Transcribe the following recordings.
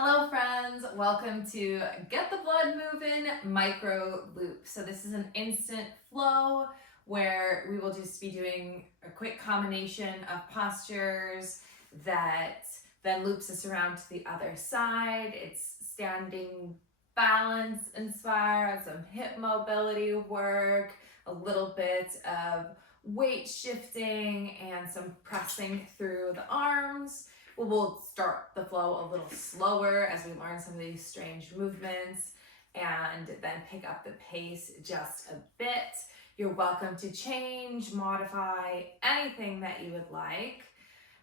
Hello friends, welcome to Get the Blood Moving Micro Loop. So this is an instant flow where we will just be doing a quick combination of postures that then loops us around to the other side. It's standing balance inspired, some hip mobility work, a little bit of weight shifting and some pressing through the arms. We'll start the flow a little slower as we learn some of these strange movements and then pick up the pace just a bit. You're welcome to change, modify, anything that you would like.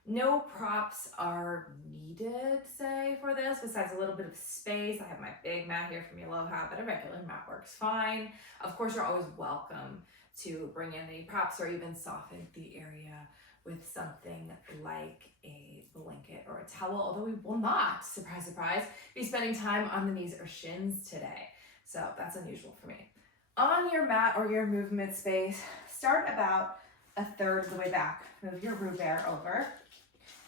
No props are needed, say, for this, besides a little bit of space. I have my big mat here from Yellow Hat, but a regular mat works fine. Of course, you're always welcome to bring in any props or even soften the area with something like a blanket or a towel, although we will not, surprise, surprise, be spending time on the knees or shins today. So that's unusual for me. On your mat or your movement space, start about a third of the way back. Move your root bear over.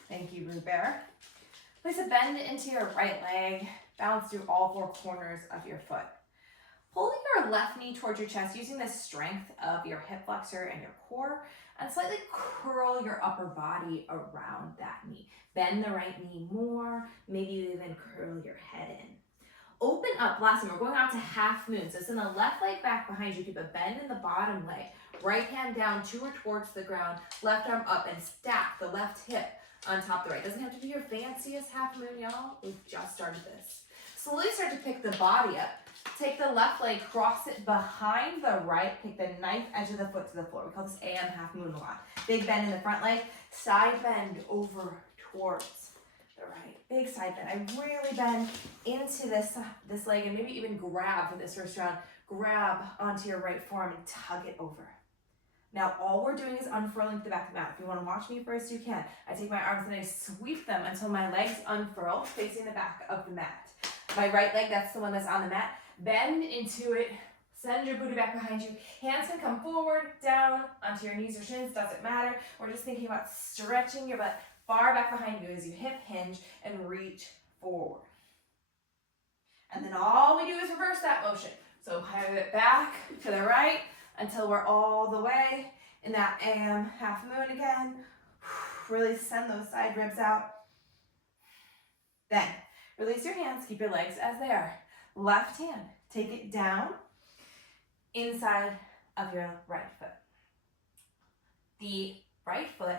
Thank you, root bear. Place a bend into your right leg, balance through all four corners of your foot. Pull your left knee towards your chest using the strength of your hip flexor and your core, and slightly curl your upper body around that knee. Bend the right knee more, maybe even curl your head in. Open up, last time, we're going out to half moon. So send the left leg back behind you, keep a bend in the bottom leg. Right hand down to or towards the ground, left arm up and stack the left hip on top of the right. Doesn't have to be your fanciest half moon, y'all. We've just started this. Slowly start to pick the body up. Take the left leg, cross it behind the right, pick the knife edge of the foot to the floor. We call this AM half moon a lot. Big bend in the front leg, side bend over towards the right. Big side bend. I really bend into this leg and maybe even grab for this first round. Grab onto your right forearm and tug it over. Now all we're doing is unfurling to the back of the mat. If you want to watch me first, you can. I take my arms and I sweep them until my legs unfurl, facing the back of the mat. My right leg, that's the one that's on the mat. Bend into it, send your booty back behind you. Hands can come forward, down, onto your knees or shins, doesn't matter. We're just thinking about stretching your butt far back behind you as you hip hinge and reach forward. And then all we do is reverse that motion. So pivot back to the right until we're all the way in that AM half moon again. Really send those side ribs out. Then release your hands, keep your legs as they are. Left hand, take it down inside of your right foot. The right foot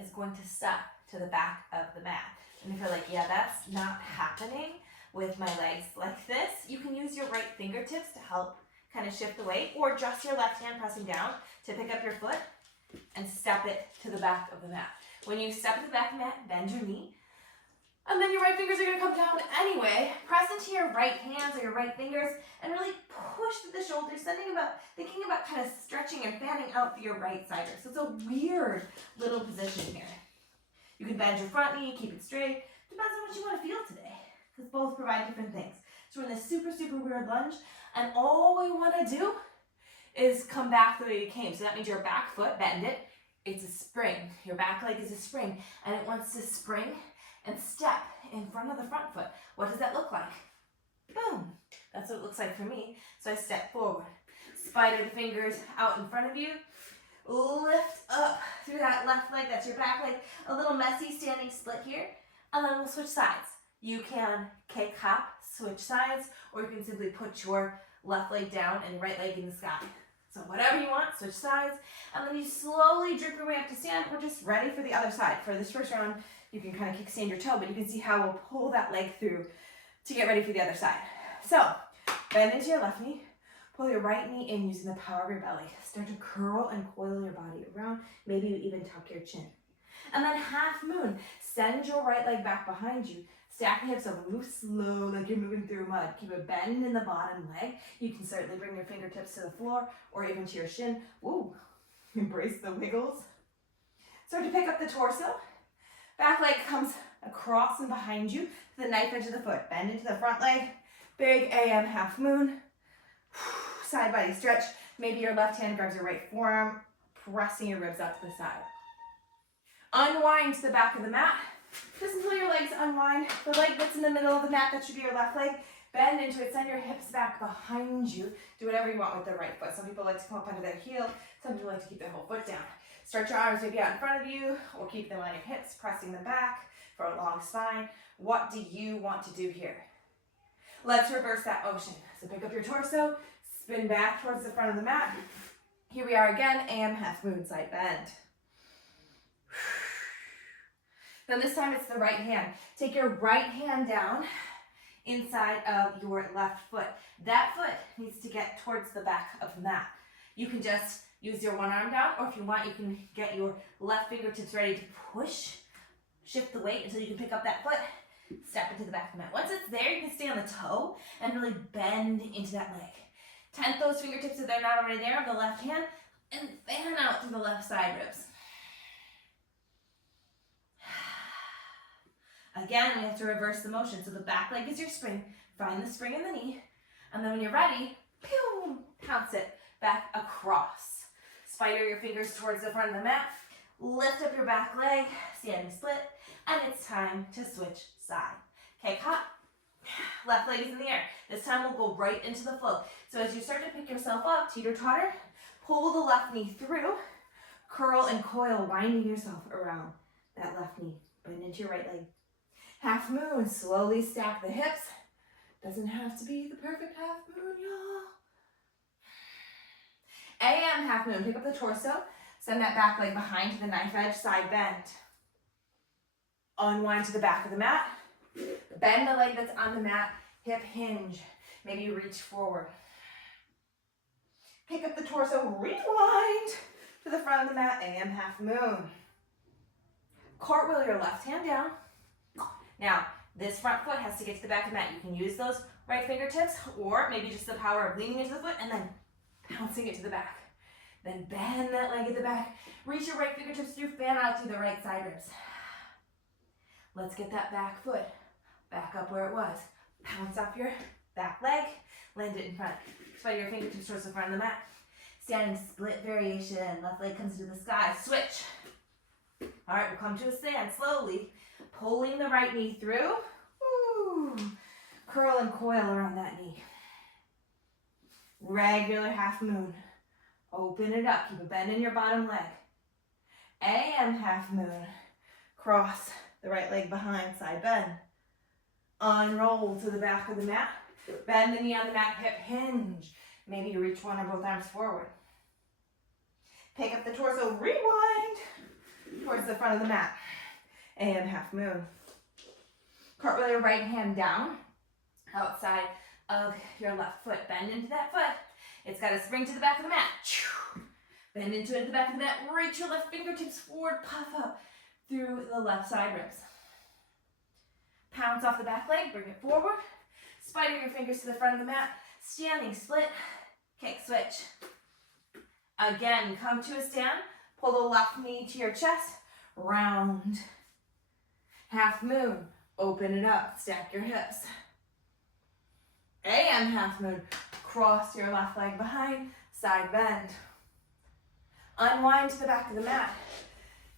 is going to step to the back of the mat. And if you're like, yeah, that's not happening with my legs like this, you can use your right fingertips to help kind of shift the weight, or just your left hand pressing down to pick up your foot and step it to the back of the mat. When you step to the back of the mat, bend your knee. And then your right fingers are going to come down anyway. Press into your right hands or your right fingers and really push to the shoulders, thinking about kind of stretching and fanning out through your right side. So it's a weird little position here. You can bend your front knee, keep it straight. Depends on what you want to feel today, because both provide different things. So we're in this super, super weird lunge, and all we want to do is come back the way you came. So that means your back foot, bend it. It's a spring. Your back leg is a spring, and it wants to spring and step in front of the front foot. What does that look like? Boom. That's what it looks like for me. So I step forward. Spider the fingers out in front of you. Lift up through that left leg. That's your back leg. A little messy standing split here. And then we'll switch sides. You can kick, hop, switch sides, or you can simply put your left leg down and right leg in the sky. So whatever you want, switch sides. And then you slowly drip your way up to stand. We're just ready for the other side. For this first round, you can kind of kickstand your toe, but you can see how we'll pull that leg through to get ready for the other side. So bend into your left knee, pull your right knee in using the power of your belly. Start to curl and coil your body around. Maybe you even tuck your chin. And then half moon, send your right leg back behind you. Stack the hips over, move slow like you're moving through mud. Keep a bend in the bottom leg. You can certainly bring your fingertips to the floor or even to your shin. Woo, embrace the wiggles. Start to pick up the torso. Back leg comes across and behind you to the knife edge of the foot. Bend into the front leg. Big AM half moon. Side body stretch. Maybe your left hand grabs your right forearm, pressing your ribs out to the side. Unwind to the back of the mat. Just until your legs unwind. The leg that's in the middle of the mat, that should be your left leg. Bend into it, send your hips back behind you. Do whatever you want with the right foot. Some people like to come up under their heel. Some people like to keep their whole foot down. Stretch your arms maybe out in front of you or keep them on your hips, pressing them back for a long spine. What do you want to do here? Let's reverse that motion. So pick up your torso, spin back towards the front of the mat. Here we are again, AM half moon, side bend. Then this time it's the right hand. Take your right hand down inside of your left foot. That foot needs to get towards the back of the mat. You can just use your one arm down, or if you want, you can get your left fingertips ready to push. Shift the weight until you can pick up that foot. Step into the back of the mat. Once it's there, you can stay on the toe and really bend into that leg. Tent those fingertips if they're not already there of the left hand and fan out through the left side ribs. Again, we have to reverse the motion. So the back leg is your spring. Find the spring in the knee. And then when you're ready, pew, pounce it back across. Spider your fingers towards the front of the mat. Lift up your back leg, standing split. And it's time to switch side. Okay, hop. Left leg is in the air. This time we'll go right into the flow. So as you start to pick yourself up, teeter-totter, pull the left knee through, curl and coil, winding yourself around that left knee. Bend into your right leg. Half moon, slowly stack the hips. Doesn't have to be the perfect half moon, y'all. AM half moon, pick up the torso, send that back leg behind to the knife edge, side bend. Unwind to the back of the mat. Bend the leg that's on the mat, hip hinge. Maybe you reach forward. Pick up the torso, rewind to the front of the mat, AM half moon. Cartwheel your left hand down. Now, this front foot has to get to the back of the mat. You can use those right fingertips, or maybe just the power of leaning into the foot and then pouncing it to the back. Then bend that leg at the back. Reach your right fingertips through, fan out through the right side ribs. Let's get that back foot back up where it was. Pounce off your back leg, land it in front. Spread your fingertips towards the front of the mat. Standing split variation. Left leg comes to the sky. Switch. All right, we'll come to a stand slowly. Pulling the right knee through. Woo. Curl and coil around that knee. Regular half moon. Open it up. Keep a bend in your bottom leg. AM half moon. Cross the right leg behind, side bend. Unroll to the back of the mat. Bend the knee on the mat, hip hinge. Maybe you reach one or both arms forward. Pick up the torso, rewind towards the front of the mat. AM half moon. Cartwheel your right hand down outside of your left foot. Bend into that foot. It's got to spring to the back of the mat. Bend into it at the back of the mat. Reach your left fingertips forward. Puff up through the left side ribs. Pounce off the back leg. Bring it forward. Spider your fingers to the front of the mat. Standing split. Kick switch. Again, come to a stand. Pull the left knee to your chest. Round. Half moon. Open it up. Stack your hips. AM half moon. Cross your left leg behind. Side bend. Unwind to the back of the mat.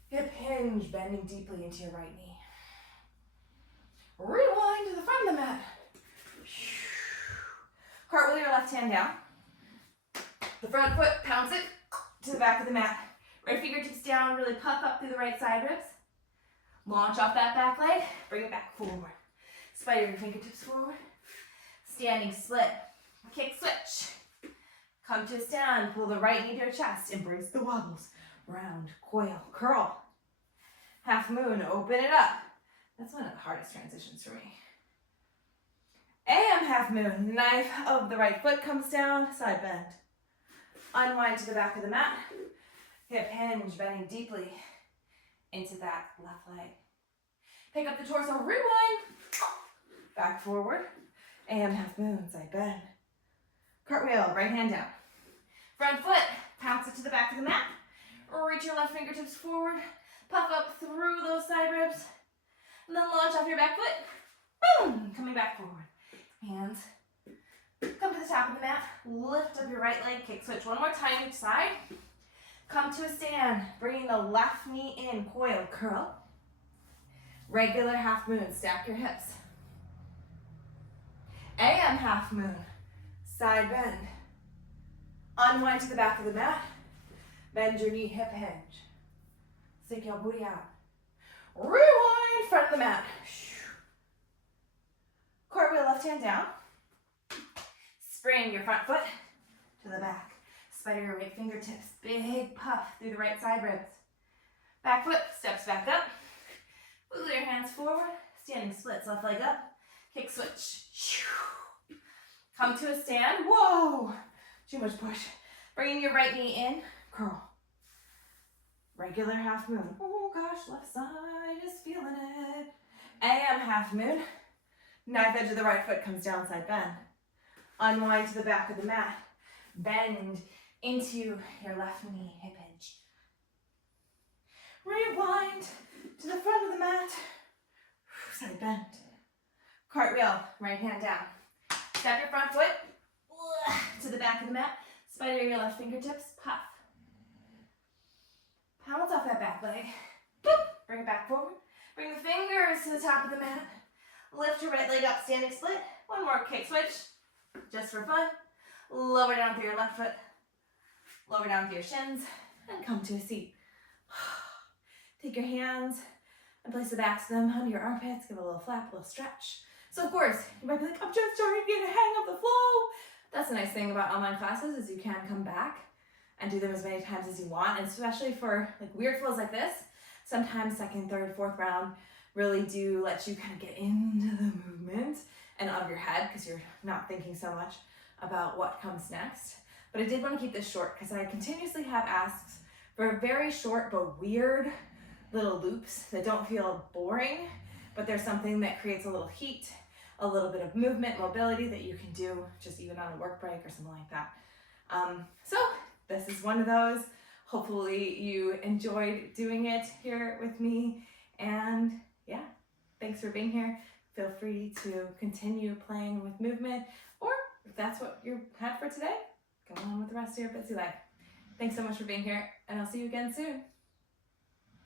Hip hinge, bending deeply into your right knee. Rewind to the front of the mat. Cartwheel your left hand down. The front foot, pounce it to the back of the mat. Right fingertips down, really puff up through the right side ribs. Launch off that back leg, bring it back forward. Spider your fingertips forward. Standing split, kick switch. Come to a stand, pull the right knee to your chest, embrace the wobbles. Round, coil, curl. Half moon, open it up. That's one of the hardest transitions for me. AM half moon, knife of the right foot comes down, side bend. Unwind to the back of the mat. Hip hinge, bending deeply into that left leg. Pick up the torso, rewind. Back forward. AM half moon, side bend. Cartwheel, right hand down. Front foot, pounce it to the back of the mat. Reach your left fingertips forward. Puff up through those side ribs. And then launch off your back foot. Boom! Coming back forward. Hands. Come to the top of the mat. Lift up your right leg. Kick switch one more time each side. Come to a stand. Bringing the left knee in. Coil. Curl. Regular half moon, stack your hips. AM half moon, side bend. Unwind to the back of the mat. Bend your knee, hip hinge. Stick your booty out. Rewind, front of the mat. Cartwheel, left hand down. Spring your front foot to the back. Spider your right fingertips. Big puff through the right side ribs. Back foot steps back up. Wiggle your hands forward. Standing splits, left leg up. Kick switch. Come to a stand. Whoa! Too much push. Bringing your right knee in. Curl. Regular half moon. Oh gosh, left side is feeling it. AM half moon. Knife edge of the right foot comes down, side bend. Unwind to the back of the mat. Bend into your left knee, hip hinge. Rewind to the front of the mat. Side bend. Cartwheel, right hand down. Step your front foot to the back of the mat. Spider your left fingertips, puff. Bounce off that back leg. Bring it back forward. Bring the fingers to the top of the mat. Lift your right leg up, standing split. One more kick switch, just for fun. Lower down through your left foot. Lower down through your shins, and come to a seat. Take your hands and place the backs of them under your armpits. Give a little flap, a little stretch. So of course, you might be like, I'm just starting to get a hang of the flow. That's the nice thing about online classes is you can come back and do them as many times as you want. And especially for like weird flows like this, sometimes second, third, fourth round really do let you kind of get into the movement and out of your head because you're not thinking so much about what comes next. But I did want to keep this short because I continuously have asks for very short but weird little loops that don't feel boring, but there's something that creates a little heat, a little bit of movement, mobility that you can do just even on a work break or something like that. So this is one of those. Hopefully you enjoyed doing it here with me. And yeah, thanks for being here. Feel free to continue playing with movement, or if that's what you had for today, go on with the rest of your busy life. Thanks so much for being here, and I'll see you again soon.